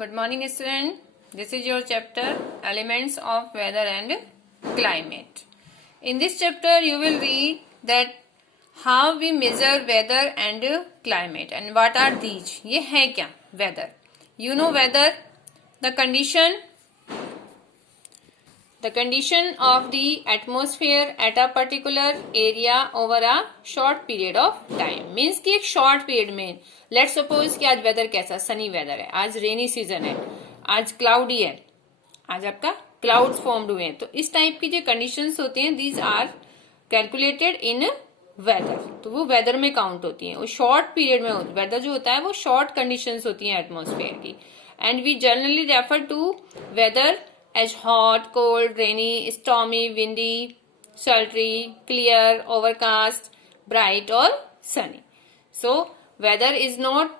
Good morning, student. This is your chapter Elements of Weather and Climate. In this chapter, you will read that how we measure weather and climate and what are these. ये है क्या weather? You know weather, the condition of the atmosphere at a particular area over a short period of time. Means कि एक short period में let's suppose कि आज weather कैसा, sunny weather है, आज रेनी सीजन है, आज क्लाउडी है, आज आपका क्लाउड्स फॉर्म्ड हुए हैं. तो इस टाइप की जो कंडीशंस होती हैं these are calculated in weather. तो वो वेदर में काउंट होती हैं. वो शॉर्ट पीरियड में वेदर जो होता है वो शॉर्ट कंडीशंस होती हैं एटमॉस्फेयर की. And we generally refer to weather as hot, cold, rainy, stormy, windy, sultry, clear, overcast, bright और sunny. So weather is not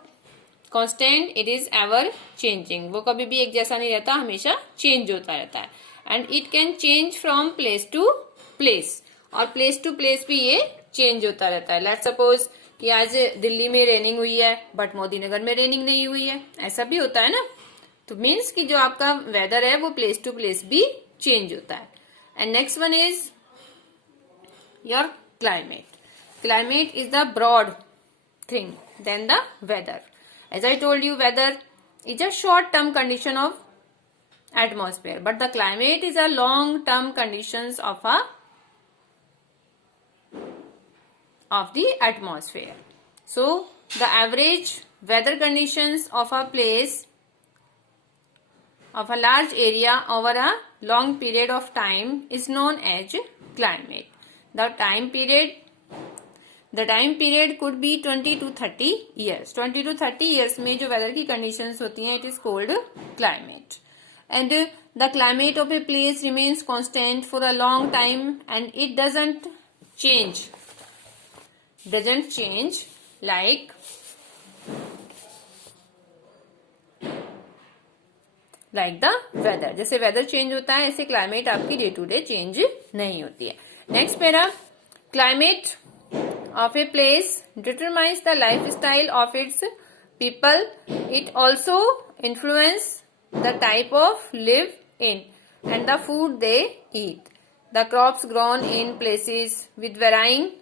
constant, it is ever changing. वो कभी भी एक जैसा नहीं रहता, हमेशा चेंज होता रहता है. And it can change from place to place, और प्लेस टू प्लेस भी ये चेंज होता रहता है. लेट्स सपोज कि आज दिल्ली में रेनिंग हुई है बट मोदी नगर में रेनिंग नहीं हुई है, ऐसा भी होता है ना. तो मीन्स कि जो आपका वेदर है वो प्लेस टू प्लेस भी चेंज होता है. And next one is your climate. Climate is the broad thing than the weather. As I told you, weather is a short term condition of atmosphere, but the climate is a long term conditions of the atmosphere. So the average weather conditions of a place, of a large area over a long period of time is known as climate. The time period could be 20 to 30 years. 20 to 30 years में जो weather की conditions होती हैं, it is called climate. And the climate of a place remains constant for a long time and it doesn't change like the weather. जैसे weather change होता है, ऐसे climate आपकी day to day change नहीं होती है. Next para, climate of a place determines the lifestyle of its people. It also influences the type of live in and the food they eat. The crops grown in places with varying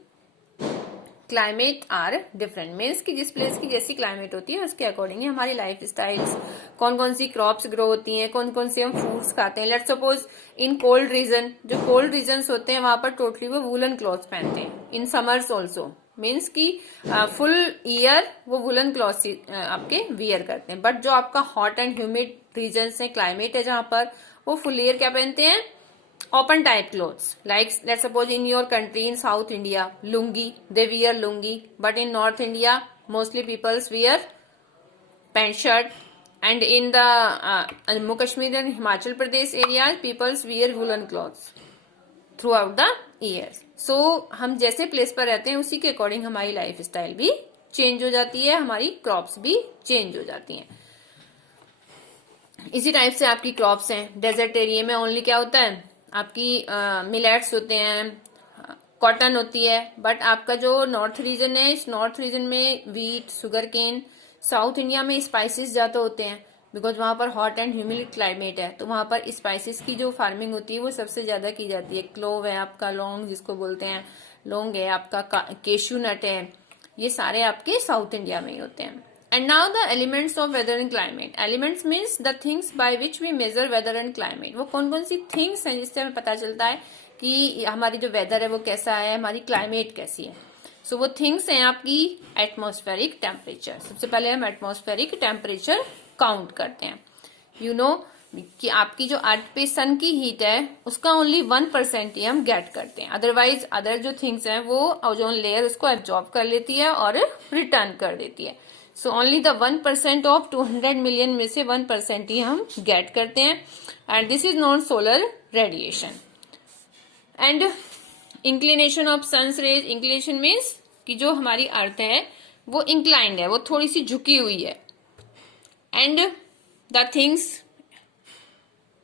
climate are different. Means कि जिस place की जैसी climate होती है उसके according हमारी life styles, कौन कौन सी क्रॉप्स ग्रो होती हैं, कौन कौन से हम फूड्स खाते हैं. Let's suppose in cold region, जो कोल्ड रीजन्स होते हैं वहां पर टोटली वो वुलन क्लॉथ्स पहनते हैं. इन समर्स ऑल्सो मीन्स कि फुल ईयर वो वुलन क्लॉथ्स आपके वियर करते हैं. बट जो आपका हॉट एंड ह्यूमिड रीजन्स है, क्लाइमेट है जहां पर, वो फुल ईयर क्या पहनते हैं, open type clothes. Like let's suppose in your country in South India, lungi, they wear lungi, but in North India mostly people wear pant shirt, and in the Jammu Kashmir and Himachal Pradesh areas people wear woolen clothes throughout the years. So हम जैसे place पर रहते हैं उसी के according हमारी life style भी change हो जाती है, हमारी क्रॉप्स भी चेंज हो जाती हैं. इसी टाइप से आपकी क्रॉप्स हैं. डेजर्ट एरिया में ओनली क्या होता है, आपकी मिलेट्स होते हैं, कॉटन होती है. बट आपका जो नॉर्थ रीजन है, इस नॉर्थ रीजन में wheat, sugar cane. South India में स्पाइसेस ज्यादा होते हैं बिकॉज वहां पर हॉट एंड ह्यूमिड क्लाइमेट है. तो वहां पर स्पाइसेस की जो फार्मिंग होती है वो सबसे ज्यादा की जाती है. क्लोव है आपका, लौंग जिसको बोलते हैं, लौंग है आपका, केशू नट है, ये सारे आपके साउथ इंडिया में ही होते हैं. And now the elements of weather and climate. Elements means the things by which we measure weather and climate. वो कौन कौन सी things हैं जिससे हमें पता चलता है कि हमारी जो weather है वो कैसा है, हमारी climate कैसी है. So वो things हैं आपकी atmospheric temperature. सबसे पहले हम atmospheric temperature count करते हैं. You know कि आपकी जो अर्थ पे सन की हीट है उसका ओनली 1% ही हम गेट करते हैं. अदरवाइज अदर जो थिंग्स हैं वो ओजोन लेयर उसको एब्जॉर्ब कर लेती है और रिटर्न कर देती है. So only the 1% of 200 million में से 1% ही हम गेट करते हैं. And this is non solar radiation. And inclination of sun's rays. Inclination means कि जो हमारी अर्थ है वो इंक्लाइंड है, वो थोड़ी सी झुकी हुई है. And the things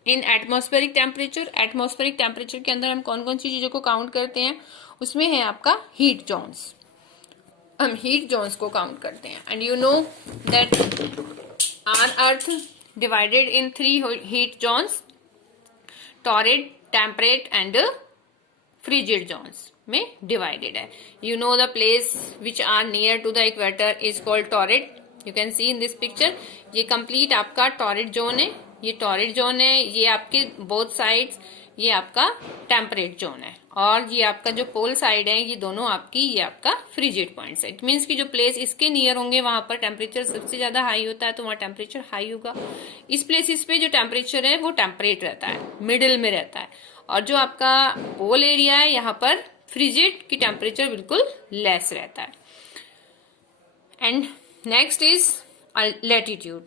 in atmospheric temperature. Atmospheric temperature के अंदर हम कौन कौन सी चीजों को काउंट करते हैं, उसमें है आपका हीट जोन्स. हम हीट जोन्स को काउंट करते हैं. And you know that our earth divided in 3 heat zones, torrid, temperate and frigid zones में divided है. You know the place which are near to the equator is called torrid. You can see in this picture. ये complete आपका torrid zone है, ये torrid zone है, ये आपके both sides, ये आपका टेम्परेट जोन है, और ये आपका जो पोल साइड है ये दोनों आपकी, ये आपका फ्रिजिड पॉइंट्स है. इट मीन्स कि जो प्लेस इसके नियर होंगे वहां पर टेम्परेचर सबसे ज्यादा हाई होता है, तो वहां टेम्परेचर हाई होगा. इस प्लेसेस पे जो टेम्परेचर है वो टेम्परेट रहता है, मिडिल में रहता है, और जो आपका पोल एरिया है यहाँ पर फ्रिजिड की टेम्परेचर बिल्कुल लेस रहता है. And next is latitude.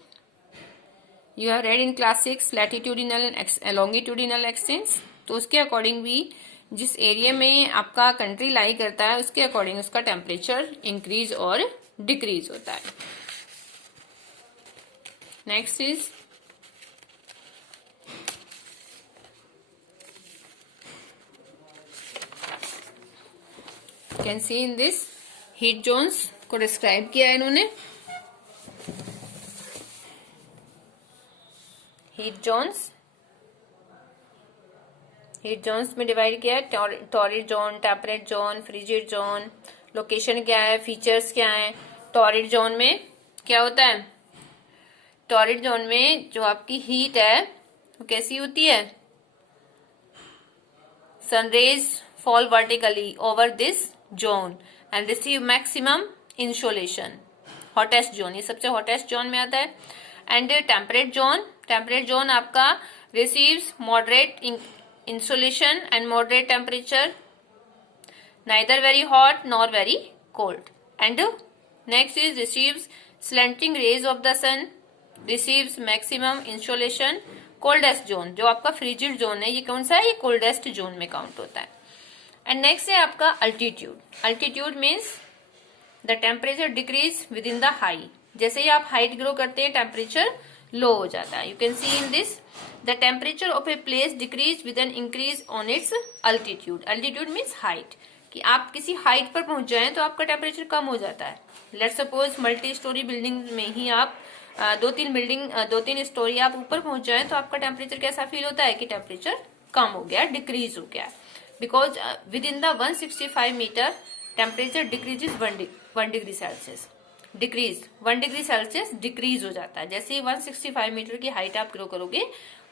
You have read in class 6 latitudinal and longitudinal extents. तो उसके अकॉर्डिंग भी जिस एरिया में आपका कंट्री लाई करता है उसके अकॉर्डिंग उसका टेम्परेचर इंक्रीज और डिक्रीज होता है. Next is can see in this heat zones को डिस्क्राइब किया है इन्होंने. हीट जोन्स में डिवाइड किया है. Torrid zone, temperate zone, frigid zone. Location क्या है, फीचर्स क्या है. टॉरिड जोन में क्या होता है, टॉरिड जोन में जो आपकी हीट है वो कैसी होती है, sun rays fall vertically over this zone and receive maximum insolation. Hottest zone, ये सबसे हॉटेस्ट जोन में आता है. एंड टेम्परेट जोन आपका receives moderate insolation and moderate temperature, neither very hot nor very cold. And next is receives slanting rays of the sun, receives maximum insolation. coldest zone जो आपका frigid zone है, ये कौन सा है, ये coldest zone में काउंट होता है. एंड नेक्स्ट है आपका altitude. Altitude means the temperature decrease with in the high. जैसे ही आप हाइट ग्रो करते हैं टेम्परेचर लो हो जाता है. You can see in this the temperature of a place decrease with an increase on it's altitude. Altitude means height, कि आप किसी हाइट पर पहुंच जाएं तो आपका टेम्परेचर कम हो जाता है. Let's suppose multi storey building में ही आप दो तीन स्टोरी आप ऊपर पहुंच जाएं तो आपका टेम्परेचर कैसा फील होता है कि टेम्परेचर कम हो गया, डिक्रीज हो गया. Because with in the 165 meter temperature decreases 1 degree Celsius. Decrease 1 degree Celsius decrease हो जाता है. जैसे ही 165 मीटर की हाइट आप ग्रो करोगे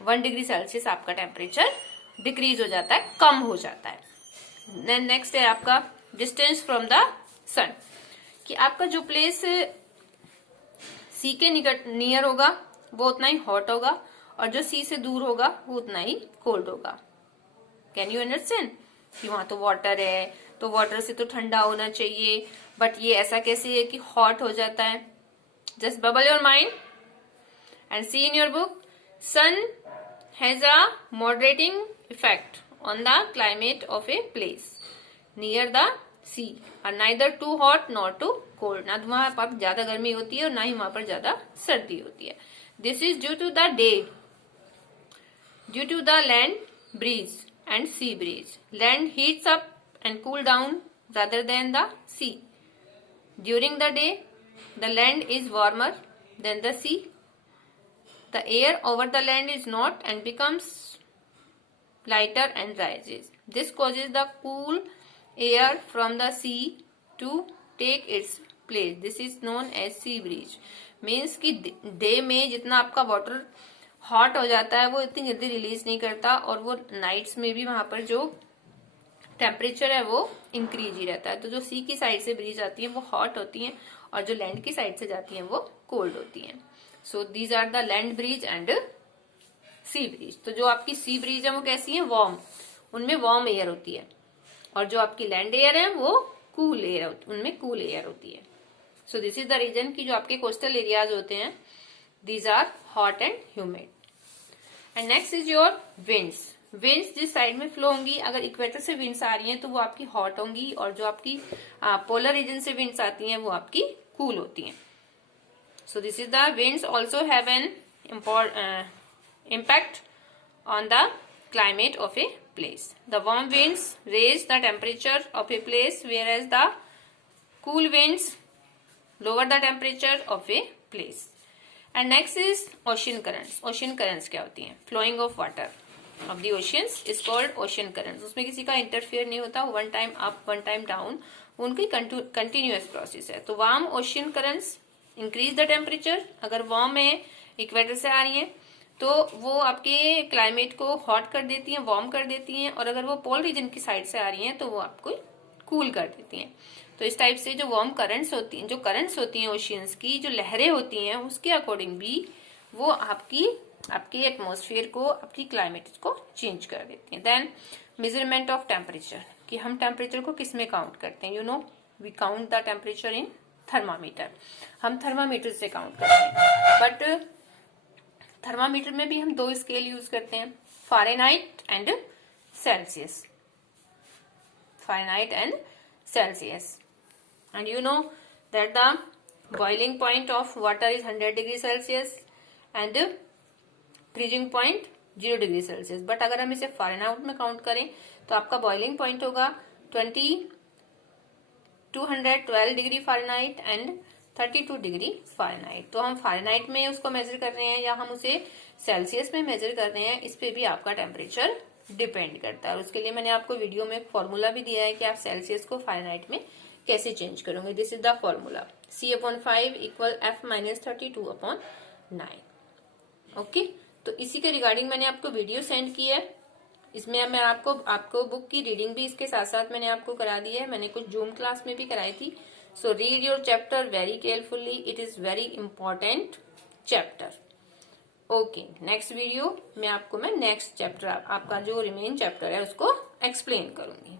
1 डिग्री सेल्सियस आपका टेम्परेचर डिक्रीज हो जाता है, कम हो जाता है. देन नेक्स्ट है आपका डिस्टेंस फ्रॉम द सन, कि आपका जो प्लेस सी के नियर होगा वो उतना ही हॉट होगा, और जो सी से दूर होगा वो उतना ही कोल्ड होगा. कैन यू अंडरस्टैंड कि वहां तो वाटर है तो वाटर से तो ठंडा होना चाहिए, बट ये ऐसा कैसे है कि हॉट हो जाता है. Just bubble your mind and see in your book. Sun has a moderating effect on the climate of a place near the sea, और neither too hot nor too cold. ना तो वहां पर ज्यादा गर्मी होती है और ना ही वहां पर ज्यादा सर्दी होती है. This is due to the day, due to the land breeze and sea breeze. Land heats up and cool down rather than the sea. During the day, the land is warmer than the sea. The air over the land is not and becomes lighter and rises. This causes the cool air from the sea to take its place. This is known as sea breeze. Means कि day में जितना आपका water hot हो जाता है वो इतनी जल्दी रिलीज नहीं करता, और वो नाइट्स में भी वहां पर जो टेम्परेचर है वो इंक्रीज ही रहता है. तो जो सी की साइड से ब्रीज आती है वो हॉट होती हैं, और जो लैंड की साइड से जाती हैं वो कोल्ड होती हैं. So these are the land breeze and sea breeze. तो जो आपकी सी ब्रीज है वो कैसी है, वार्म, उनमें वार्म एयर होती है, और जो आपकी लैंड एयर है वो कूल एयर, उनमें कूल एयर होती है. So this is the reason कि जो आपके कोस्टल एरियाज होते हैं these are hot and humid. And next is your winds. Winds जिस साइड में फ्लो होंगी, अगर इक्वेटर से विंड्स आ रही हैं तो वो आपकी हॉट होंगी, और जो आपकी पोलर रीजन से विंड्स आती हैं वो आपकी कूल होती हैं. So this is the winds also have an impact on the climate of a place. The warm winds raise the temperature of a place, whereas the cool winds lower the temperature of a place. And next is ocean currents. Ocean currents क्या होती हैं? Flowing of water of the oceans is called ocean currents. उसमें किसी का interfere नहीं होता, one time up one time down, उनकी continuous process है। तो warm ocean currents increase the temperature. अगर वार्म है, इक्वेटर से आ रही है, तो वो आपके क्लाइमेट को हॉट कर देती हैं, वार्म कर देती हैं, और अगर वो पोल रीजन की साइड से आ रही हैं तो वो आपको कूल कर देती हैं। तो इस टाइप से जो वार्म करंट्स होती हैं, जो करंट्स होती हैं ओशियंस की, जो लहरें होती हैं, उसके अकॉर्डिंग भी वो आपकी एटमॉस्फेयर को, आपकी क्लाइमेट को चेंज कर देती हैं। देन मेजरमेंट ऑफ टेम्परेचर, कि हम टेम्परेचर को किस में काउंट करते हैं? You know we count the temperature in thermometer. हम थर्मामीटर से काउंट करते हैं, बट थर्मामीटर में भी हम दो स्केल यूज करते हैं, Fahrenheit and Celsius. Fahrenheit and Celsius. And you know that the boiling point of water is 100 degree Celsius and freezing point 0 degree Celsius. But अगर हम इसे फ़ारेनहाइट में काउंट करें तो आपका बॉइलिंग पॉइंट होगा 212 degree Fahrenheit and 32 degree Fahrenheit. तो हम फ़ारेनहाइट में उसको मेजर कर रहे हैं या हम उसे सेल्सियस में मेजर कर रहे हैं, इस पे भी आपका टेम्परेचर डिपेंड करता है। और उसके लिए मैंने आपको वीडियो में एक फॉर्मूला भी दिया है कि आप सेल्सियस को फ़ारेनहाइट में कैसे चेंज करोगे। This is the formula, C/5 equal F-32/9। Okay, तो इसी के रिगार्डिंग मैंने आपको वीडियो सेंड की है। इसमें मैं आपको बुक की रीडिंग भी इसके साथ साथ मैंने आपको करा दी है। मैंने कुछ जूम क्लास में भी कराई थी। So read your chapter very carefully, it is very important chapter. Okay, next video में आपको मैं नेक्स्ट चैप्टर, आपका जो रिमेन चैप्टर है, उसको एक्सप्लेन करूंगी।